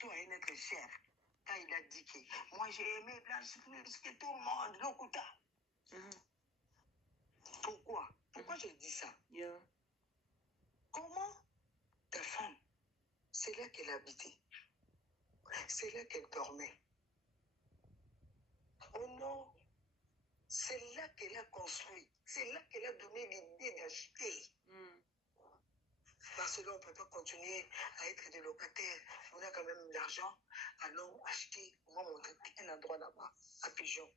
surtout à un être cher, quand il a dit que moi j'ai aimé Blanche plus que tout le monde, Lokuta. Pourquoi? Pourquoi j'ai dit ça? Comment ta femme, c'est là qu'elle habitait, c'est là qu'elle dormait. Oh non, c'est là qu'elle a construit, c'est là qu'elle a donné l'idée d'acheter. Parce que là, on ne peut pas continuer à être des locataires. On a quand même l'argent. Allons acheter, on va montrer un endroit là-bas, à Pigeon.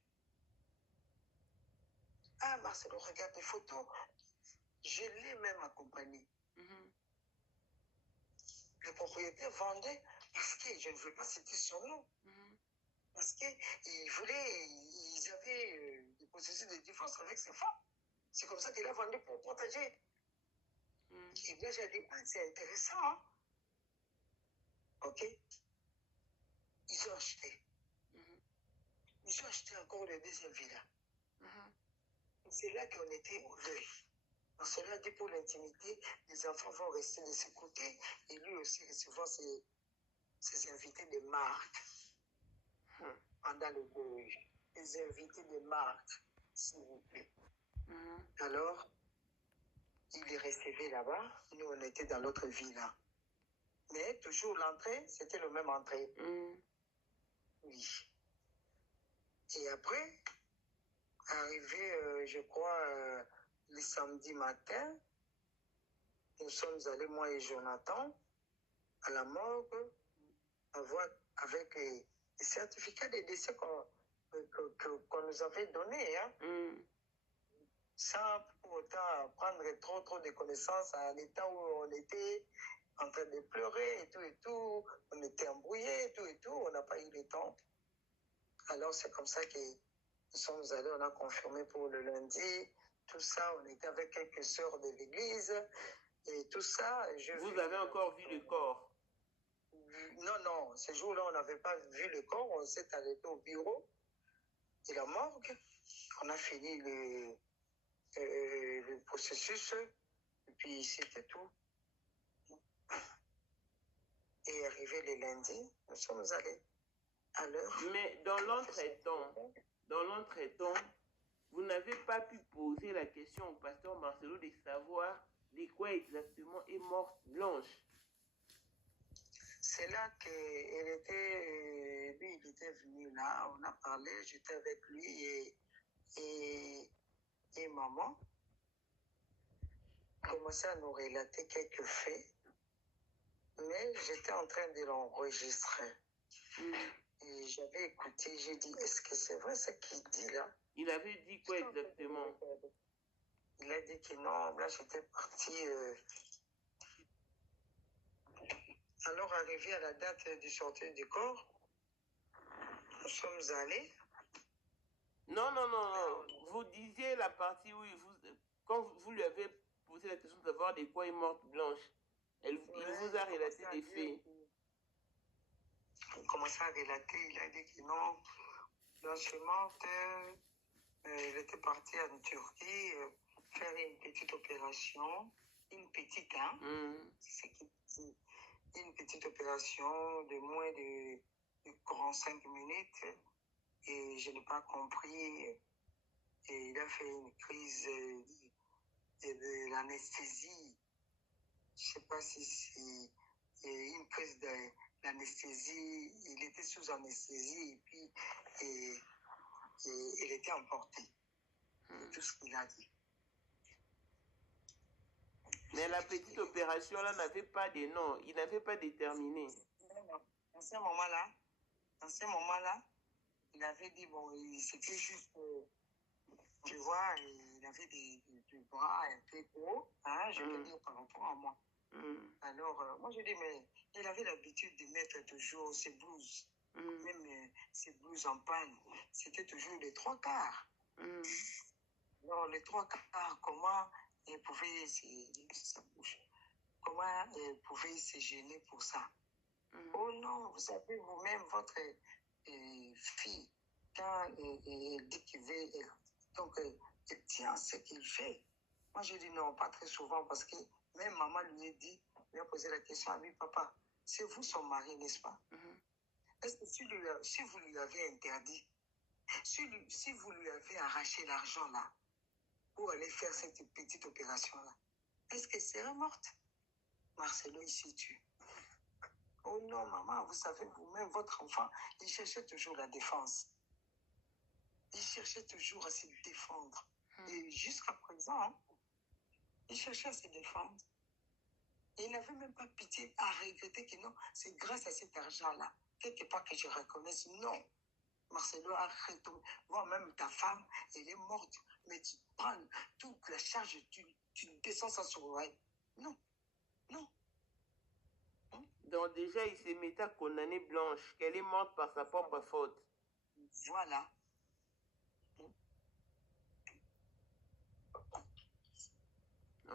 Ah, Marcelo, regarde les photos. Je l'ai même accompagné. Le propriétaire vendait parce que je ne veux pas citer son nom. Parce qu'ils voulaient, ils avaient des processus de divorce avec ses femmes. C'est comme ça qu'il a vendu pour protéger. Et bien, j'ai dit, c'est intéressant. Hein? OK? Ils ont acheté. Ils ont acheté encore le deuxième villa. C'est là qu'on était au deuil. Donc, cela dit pour l'intimité, les enfants vont rester de ce côté et lui aussi recevoir ses invités de marque pendant le deuil. Les invités de marque, s'il vous plaît. Alors, il les recevait là-bas. Nous, on était dans l'autre villa. Mais toujours l'entrée, c'était le même entrée. Oui. Et après, arrivé, je crois, le samedi matin, nous sommes allés, moi et Jonathan, à la morgue, avec les certificats de décès qu'on nous avait donnés, hein, sans pour autant prendre trop de connaissances à l'état où on était en train de pleurer et tout, on était embrouillés et tout, on n'a pas eu le temps. Alors c'est comme ça que nous sommes allés, on a confirmé pour le lundi, tout ça, on était avec quelques sœurs de l'église, et tout ça. Vous avez encore vu le corps? Non, ce jour-là, on n'avait pas vu le corps, on s'est arrêté au bureau de la morgue, on a fini le processus, et puis c'était tout. Et arrivé le lundi, nous sommes allés à l'heure. Mais dans l'entretemps, vous n'avez pas pu poser la question au pasteur Marcelo de savoir de quoi exactement est morte Blanche. C'est là qu'il était, lui, il était venu là, on a parlé, j'étais avec lui et maman. Commençait à nous relater quelques faits, mais j'étais en train de l'enregistrer. Et j'avais écouté, j'ai dit, est-ce que c'est vrai ce qu'il dit là? Il avait dit quoi exactement? Il a dit que non, là j'étais parti. Alors arrivé à la date du sortie du corps, nous sommes allés. Non. Vous disiez la partie où quand vous lui avez posé la question de savoir de quoi est morte Blanche, il vous a relaté des faits. Il commençait à relater, il a dit que non, Blanche est morte, elle était partie en Turquie faire une petite opération, une petite, hein, c'est ce qu'il dit, une petite opération de moins de 45 minutes, et je n'ai pas compris, et il a fait une crise de l'anesthésie. Je ne sais pas si c'est une crise de l'anesthésie, il était sous anesthésie, et puis il était emporté. C'est tout ce qu'il a dit. Mais la petite opération là n'avait pas de nom, il n'avait pas déterminé. Dans ce moment-là, il avait dit, bon, c'était juste, tu vois, il avait des bras un peu gros, hein, je peux dire par rapport à moi. Alors, moi je dis, mais il avait l'habitude de mettre toujours ses blouses, même ses blouses en panne, c'était toujours les 3/4. Alors, les 3/4, comment il pouvait se gêner pour ça? Oh non, vous savez, vous-même, votre fille, quand elle dit qu'il veut, donc elle tient ce qu'il fait. Moi, je dis non, pas très souvent, parce que même maman lui a dit, lui a posé la question à lui, papa, C'est vous son mari, n'est-ce pas? Est-ce que si vous lui avez interdit, si vous lui avez arraché l'argent là, pour aller faire cette petite opération-là, est-ce qu'elle serait morte? Marcelo, il s'est tué. Oh non, maman, vous savez, vous-même, votre enfant, il cherchait toujours la défense. Il cherchait toujours à se défendre. Et jusqu'à présent, hein, il cherchait à se défendre. Et il n'avait même pas pitié à regretter que non, c'est grâce à cet argent-là, quelque part que je reconnaisse, non. Marcelo a retourné. Moi-même, ta femme, elle est morte. Mais tu prends toute la charge, tu descends ça sur elle. Non, non. Donc déjà, il s'est mis à condamner Blanche, qu'elle est morte par sa propre faute. Voilà.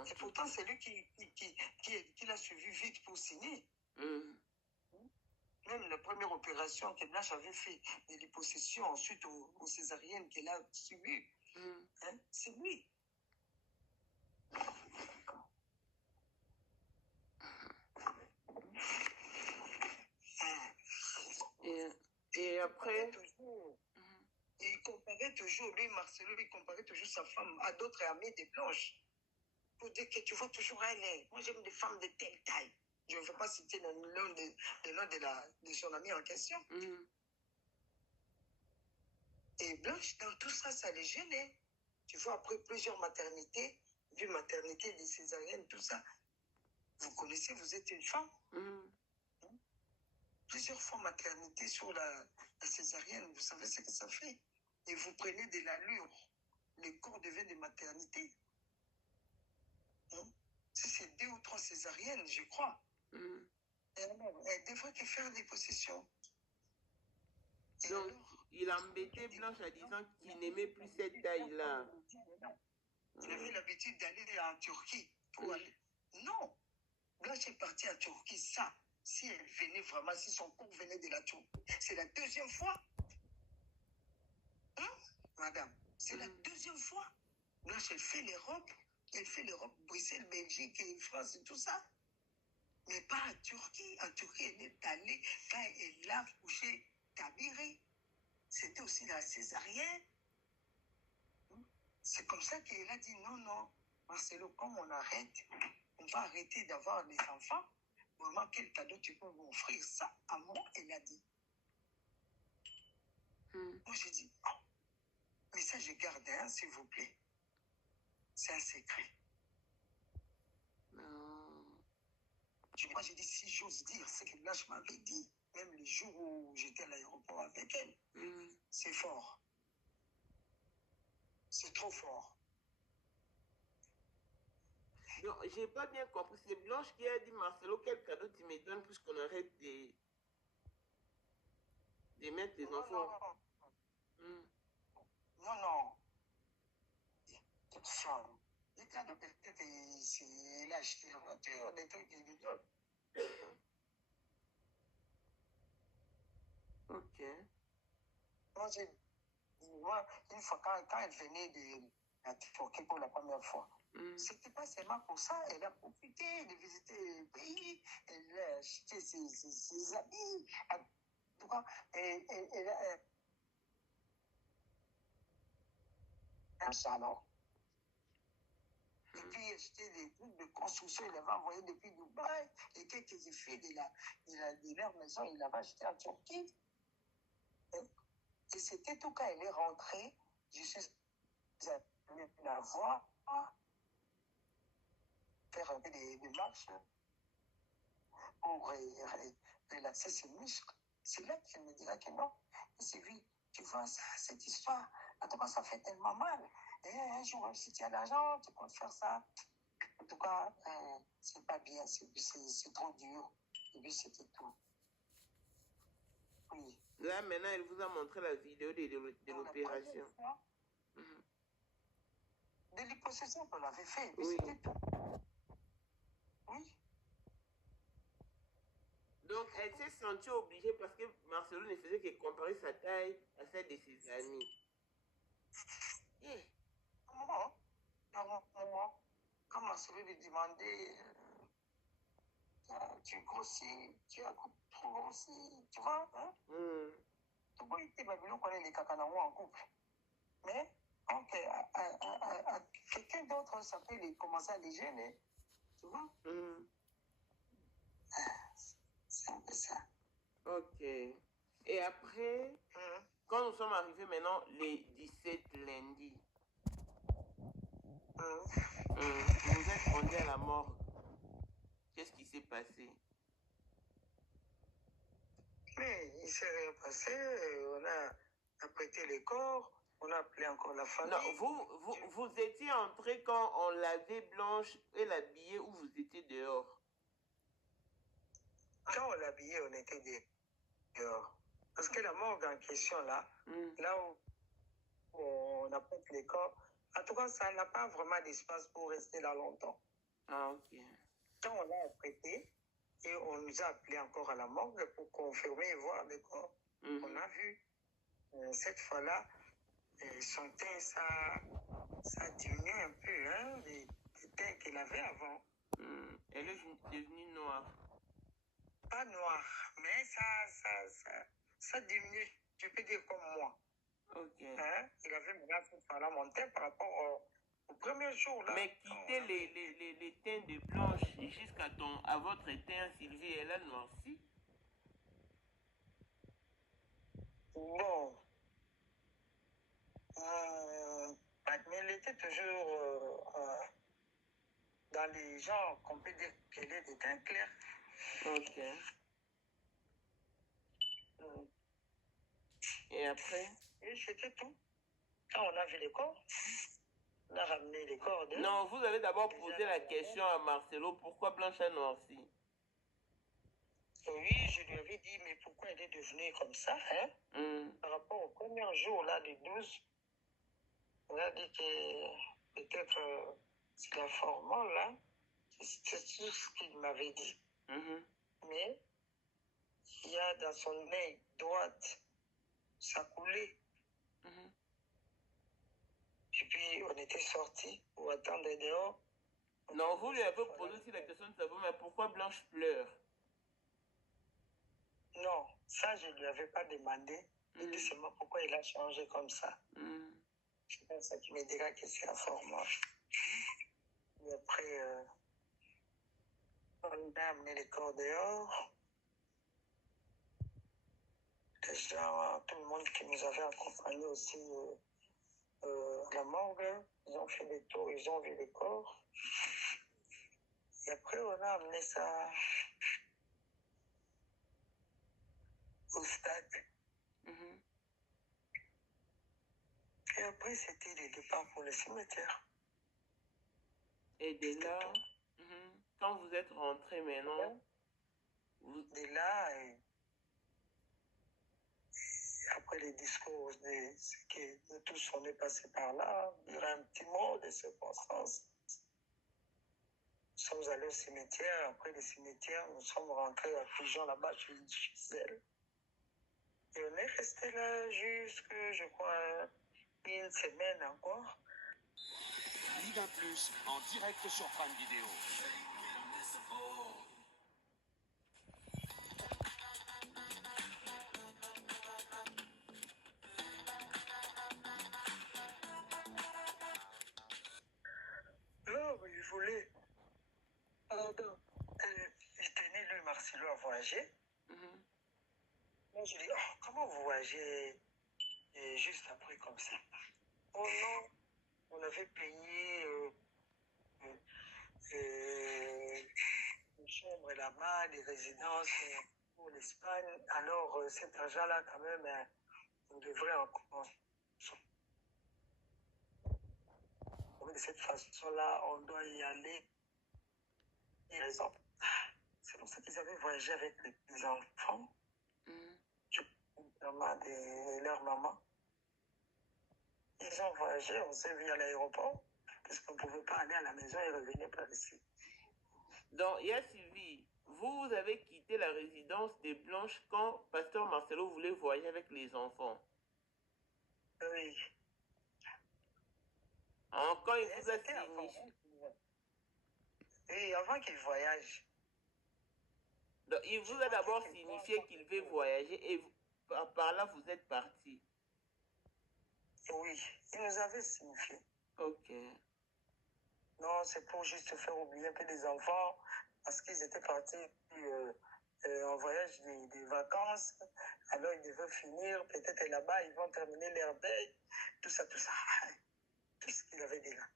Et pourtant, c'est lui qui l'a suivi vite pour signer. Même la première opération que Blanche avait fait, de l'hypossession, ensuite aux césariennes qu'elle a subies, hein, c'est lui. Et après... Il comparait toujours, lui, Marcelo, il comparait toujours sa femme à d'autres amis de Blanche. Pour dire que tu vois toujours elle. Moi, j'aime des femmes de telle taille. Je ne veux pas citer le nom de son ami en question. Et Blanche, dans tout ça, ça les gênait. Tu vois, après plusieurs maternités, vu maternité, des césariennes, tout ça, vous connaissez, vous êtes une femme. Plusieurs fois maternité sur la césarienne, vous savez ce que ça fait. Et vous prenez de l'allure. Le corps devient de maternité. Si c'est 2 ou 3 césariennes, je crois. Elle devrait que faire des possessions. Et donc, il a embêté Blanche en disant qu'il n'aimait plus cette taille-là. Il avait l'habitude d'aller en Turquie pour aller. Non! Blanche est partie en Turquie, ça. Si elle venait vraiment, si son corps venait de la Turquie, c'est la 2e fois. Hein, madame? C'est la 2e fois. Blanche, elle fait l'Europe. Elle fait l'Europe, Bruxelles, Belgique, et France et tout ça. Mais pas en Turquie. En Turquie, elle est allée quand elle a couché Tabiri. C'était aussi la césarienne. C'est comme ça qu'elle a dit non, non. Marcelo, comme on arrête, on va arrêter d'avoir des enfants. Vraiment, quel cadeau tu peux m'offrir ça à moi? Elle a dit. Moi, j'ai dit, oh, mais ça, je garde, hein, s'il vous plaît. C'est un secret. Moi, j'ai dit, si j'ose dire, c'est que Blanche m'avait dit, même le jour où j'étais à l'aéroport avec elle, c'est fort. C'est trop fort. Non, j'ai pas bien compris. C'est Blanche qui a dit, Marcelo, quel cadeau tu me donnes puisqu'on arrête de mettre les enfants? Non. Toute femme. Les cadeaux, peut-être, il a acheté la voiture, des trucs qu'il lui donne. Ok. Moi, une fois, quand elle venait de la Turquie pour la première fois, c'était pas seulement pour ça. Elle a profité de visiter le pays, elle a acheté ses habits. En tout cas, elle a un salon. Et puis, acheter des trucs de construction, il avait envoyé depuis Dubaï. Et quelques effets de leur maison, il avait acheté en Turquie. Et c'était tout quand elle est rentrée. Je suis allée la voir, faire un peu de marche pour relaxer ses muscles. C'est là qu'elle me dira que non. Et c'est lui, tu vois, ça, cette histoire, en tout cas, ça fait tellement mal. Et un jour, si tu as l'argent, tu peux faire ça. En tout cas, c'est pas bien, c'est trop dur. Et puis, c'était tout. Oui. Là, maintenant, elle vous a montré la vidéo de l'opération. De l'hypossession qu'on avait fait, oui. C'était tout. Oui. Donc, elle s'est sentie obligée parce que Marcelo ne faisait que comparer sa taille à celle de ses amis. Quand Marcelo lui demandait tu grossis, tu as trop grossi, tu vois, hein? Tu vois, il Babylone connaît les cacanamous en couple. Mais, ok, à quelqu'un d'autre, ça peut commencer à les gêner, tu vois? C'est un peu ça. Ok. Et après, quand nous sommes arrivés maintenant, les 17 lundi, vous êtes rendu à la morgue. Qu'est-ce qui s'est passé? Mais il s'est rien passé. On a apprêté les corps. On a appelé encore la famille. Non, vous étiez entré quand on lavait Blanche et l'habillait ou vous étiez dehors? Quand on l'habillait, on était dehors. Parce que la morgue en question, là où on apprête les corps, en tout cas, ça n'a pas vraiment d'espace pour rester là longtemps. Ah, ok. Quand on l'a apprêté, et on nous a appelé encore à la morgue pour confirmer et voir les corps. On a vu, cette fois-là, son teint, ça a diminué un peu, hein, les teints qu'elle avait avant. Elle est devenue noire. Pas noire, mais ça diminue, je peux dire comme moi. Ok. Hein? Il avait maintenant cette fois-là mon teint par rapport au premier jour. Là, mais quitter les teints de Blanche jusqu'à votre teint, Sylvie, elle a noirci. Bon. Mais elle était toujours dans les gens qu'on peut dire qu'elle est des teints clairs. Ok. Et après? Et c'était tout. Quand on a vu les corps, on a ramené les corps d'elle. Non, vous avez d'abord posé la question à Marcelo, pourquoi Blanche a noirci? Oui, je lui avais dit, mais pourquoi elle est devenue comme ça, hein? Par rapport au premier jour, là, du 12, on a dit que peut-être c'est la formule, là. C'est tout ce qu'il m'avait dit. Mais il y a dans son œil droite, ça coulait. Et puis, on était sortis pour attendre dehors. Non, vous lui avez posé aussi la question de savoir, mais pourquoi Blanche pleure? Non, ça, je ne lui avais pas demandé. Je dis seulement pourquoi il a changé comme ça. C'est pas ça qui me dira que c'est un format. Et après, on a amené les corps dehors. Les gens, tout le monde qui nous avait accompagnés aussi à la morgue, ils ont fait des tours, ils ont vu les corps. Et après, on a amené ça au stade. Et après, c'était le départ pour le cimetière. Et de là, quand vous êtes rentré maintenant, de là, et après les discours de ce que nous tous on est passés par là, dire un petit mot de circonstances. Nous sommes allés au cimetière. Après le cimetière, nous sommes rentrés à Pigeon là-bas chez elle. Et on est resté là jusqu'à, je crois, une semaine encore. Ligue 1 Plus, en direct sur Prime Video. Non, mais il voulait. Il tenait, lui, Marcelo, à voyager. Moi, je dis, oh, comment vous voyagez juste après comme ça? Oh non, on avait payé une chambre là-bas, des résidences pour l'Espagne. Alors, cet argent-là, quand même, on devrait encore. De cette façon-là, on doit y aller. Et raison. C'est pour ça qu'ils avaient voyagé avec les enfants. De leur maman. Ils ont voyagé, on s'est vu à l'aéroport, parce qu'on ne pouvait pas aller à la maison et revenir par ici. Donc, il y a Sylvie, vous avez quitté la résidence des Blanches quand Pasteur Marcelo voulait voyager avec les enfants. Oui. Quand il vous a signifié. Et avant qu'il voyage, Donc, il vous a d'abord signifié qu'il veut voyager et par là, vous êtes parti. Oui, il nous avait signifié. Ok. Non, c'est pour juste faire oublier un peu les enfants parce qu'ils étaient partis en voyage des vacances. Alors, ils devaient finir. Peut-être là-bas, ils vont terminer leur deuil. Tout ça, tout ça. Tout ce qu'il avait dit là.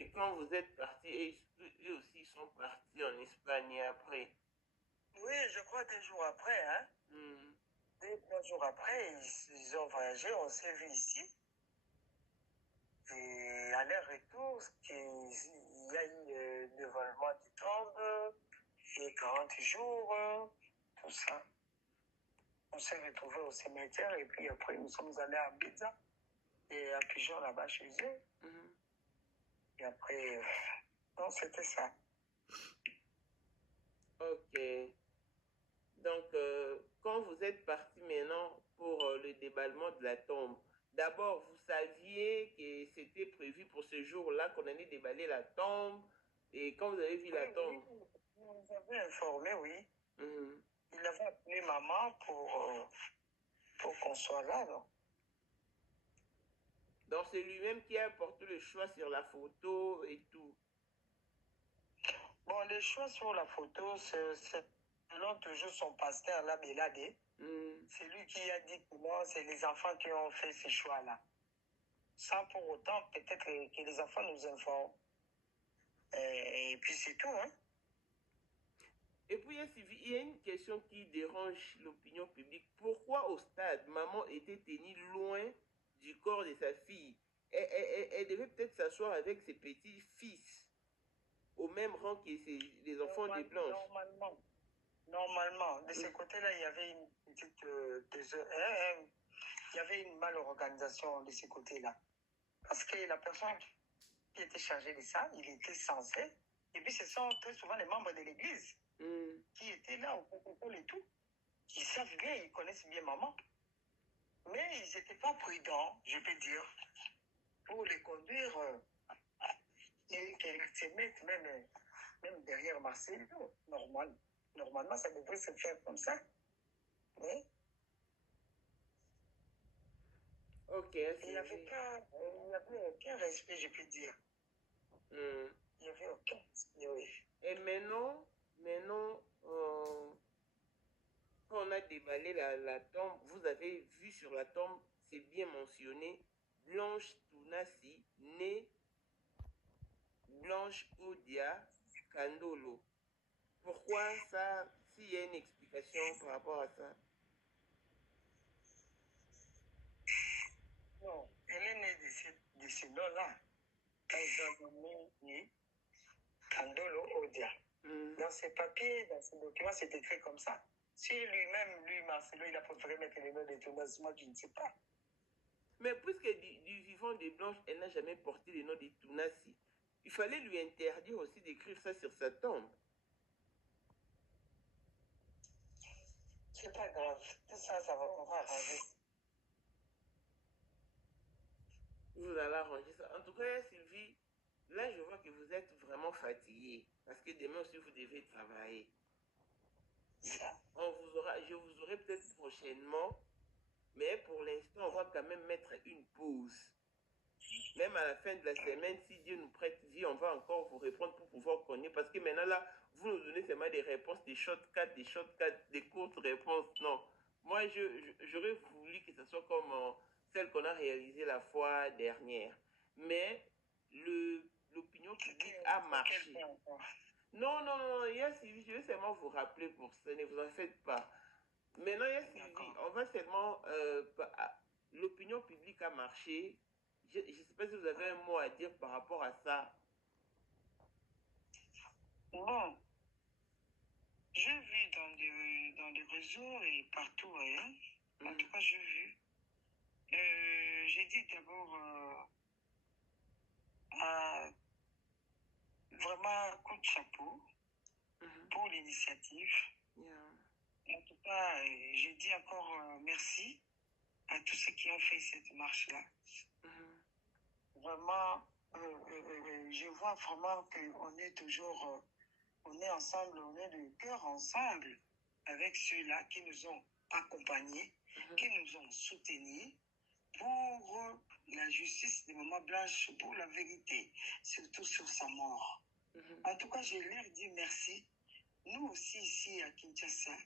Et quand vous êtes parti, eux aussi sont partis en Espagne après. Oui, je crois 2 jours après, hein. 2-3 jours après, ils ont voyagé, on s'est vu ici. Et à leur retour, il y a eu le dévoilement du tombe, et 40 jours, tout ça. On s'est retrouvés au cimetière et puis après, nous sommes allés à Ibiza et à Pigeon là-bas chez eux. Et après, non, c'était ça. Ok. Donc, quand vous êtes parti maintenant pour le déballement de la tombe, d'abord, vous saviez que c'était prévu pour ce jour-là qu'on allait déballer la tombe. Et quand vous avez vu la tombe... Oui, on nous avait informé, oui. Il avait appelé maman pour qu'on soit là, non? Donc, c'est lui-même qui a porté le choix sur la photo et tout. Bon, le choix sur la photo, c'est selon toujours son pasteur, là, Belade. C'est lui qui a dit pour moi, c'est les enfants qui ont fait ce choix-là. Sans pour autant, peut-être que les enfants nous informent. Et puis c'est tout, hein. Et puis, il y a une question qui dérange l'opinion publique. Pourquoi au stade, maman était tenue loin du corps de sa fille? Elle devait peut-être s'asseoir avec ses petits-fils, au même rang que les enfants des Blanches. Normalement. De ce côté-là, il y avait une petite... il y avait une malorganisation de ce côté-là. Parce que la personne qui était chargée de ça, il était censé. Et puis, ce sont très souvent les membres de l'église qui étaient là au protocole et tout. Ils savent bien, ils connaissent bien maman. Mais ils n'étaient pas prudents, je peux dire, pour les conduire et qu'elles se mettent même derrière Marcelo. Normalement, ça devrait se faire comme ça. Mais ok. il n'y avait aucun respect, je peux dire. Il n'y avait aucun respect, oui. Et maintenant, quand on a déballé la tombe, vous avez vu sur la tombe, c'est bien mentionné, Blanche Tunasi, née Blanche Odia Kandolo. Pourquoi ça, s'il y a une explication par rapport à ça? Non, elle est née de ce nom-là. Quand ils ont nommé Kandolo Odia. Dans ses papiers, dans ses documents, c'est écrit comme ça. Si lui-même, Marcelo, il a préféré mettre le nom de Tunasi, moi, je ne sais pas. Mais puisque du vivant des Blanches, elle n'a jamais porté le nom de Tunasi, il fallait lui interdire aussi d'écrire ça sur sa tombe. C'est pas grave. Tout ça, on va arranger. Vous allez arranger ça. En tout cas, Sylvie, là, je vois que vous êtes vraiment fatiguée. Parce que demain aussi, vous devez travailler. Je vous aurai peut-être prochainement. Mais pour l'instant, on va quand même mettre une pause. Même à la fin de la semaine, si Dieu nous prête vie, on va encore vous répondre pour pouvoir connaître. Parce que maintenant, là, vous nous donnez seulement des réponses, des shortcuts, des courtes réponses. Non. Moi, j'aurais voulu que ce soit comme celle qu'on a réalisée la fois dernière. Mais l'opinion publique a marché. Non, je vais seulement vous rappeler pour ça, ne vous en faites pas. Maintenant, Sylvie, on va seulement... l'opinion publique a marché. Je ne sais pas si vous avez un mot à dire par rapport à ça. Bon, j'ai vu dans les réseaux et partout, hein. En tout cas, j'ai vu. J'ai dit d'abord vraiment coup de chapeau pour l'initiative. En tout cas, j'ai dit encore merci à tous ceux qui ont fait cette marche-là. Vraiment, je vois vraiment qu'on est toujours, on est ensemble, on est de cœur ensemble avec ceux-là qui nous ont accompagnés, qui nous ont soutenus pour la justice de Maman Blanche, pour la vérité, surtout sur sa mort. En tout cas, je leur dis merci. Nous aussi, ici à Kinshasa,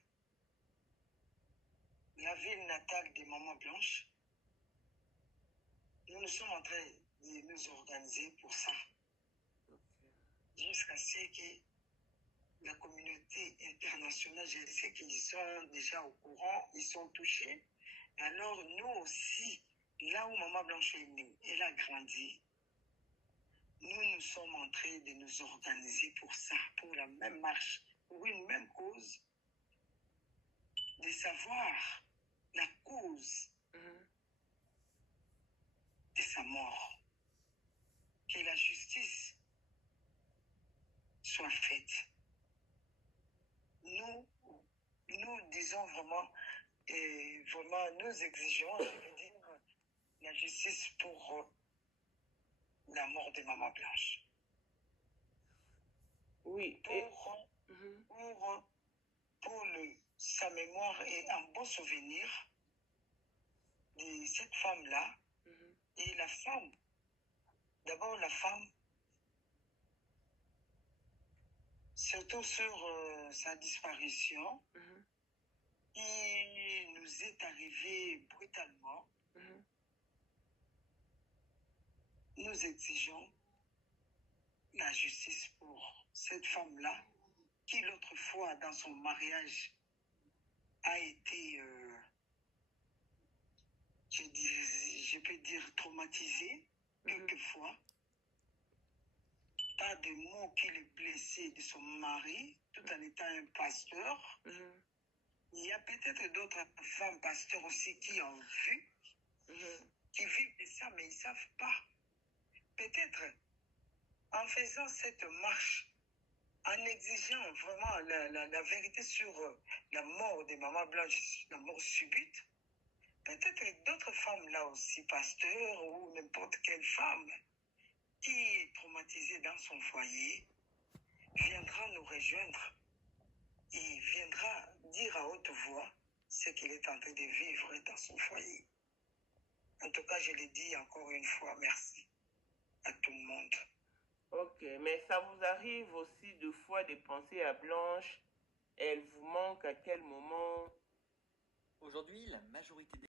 la ville natale de Maman Blanche, nous sommes en train de nous organiser pour ça. Jusqu'à ce que la communauté internationale, je sais qu'ils sont déjà au courant, ils sont touchés. Alors nous aussi, là où Maman Blanche est née, elle a grandi, nous sommes en train de nous organiser pour ça, pour la même marche, pour une même cause, de savoir la cause de sa mort, que la justice soit faite. Nous disons vraiment, nous exigeons, je veux dire, la justice pour la mort de Maman Blanche. Oui. Pour sa mémoire et un bon souvenir de cette femme-là. Et la femme, d'abord la femme, surtout sur sa disparition, qui nous est arrivée brutalement, nous exigeons la justice pour cette femme-là, qui l'autre fois dans son mariage a été, je peux dire, traumatisée quelquefois, par des mots qu'il est blessé de son mari, tout en étant un pasteur. Il y a peut-être d'autres femmes pasteurs aussi qui ont vu, qui vivent de ça, mais ils ne savent pas. Peut-être en faisant cette marche, en exigeant vraiment la vérité sur la mort de Maman Blanche, la mort subite, peut-être d'autres femmes là aussi, pasteurs ou n'importe quelle femme qui est traumatisée dans son foyer, viendra nous rejoindre et viendra dire à haute voix ce qu'il est en train de vivre dans son foyer. En tout cas, je le dis encore une fois, merci à tout le monde. Ok, mais ça vous arrive aussi de fois de penser à Blanche, elle vous manque à quel moment? Aujourd'hui, la majorité des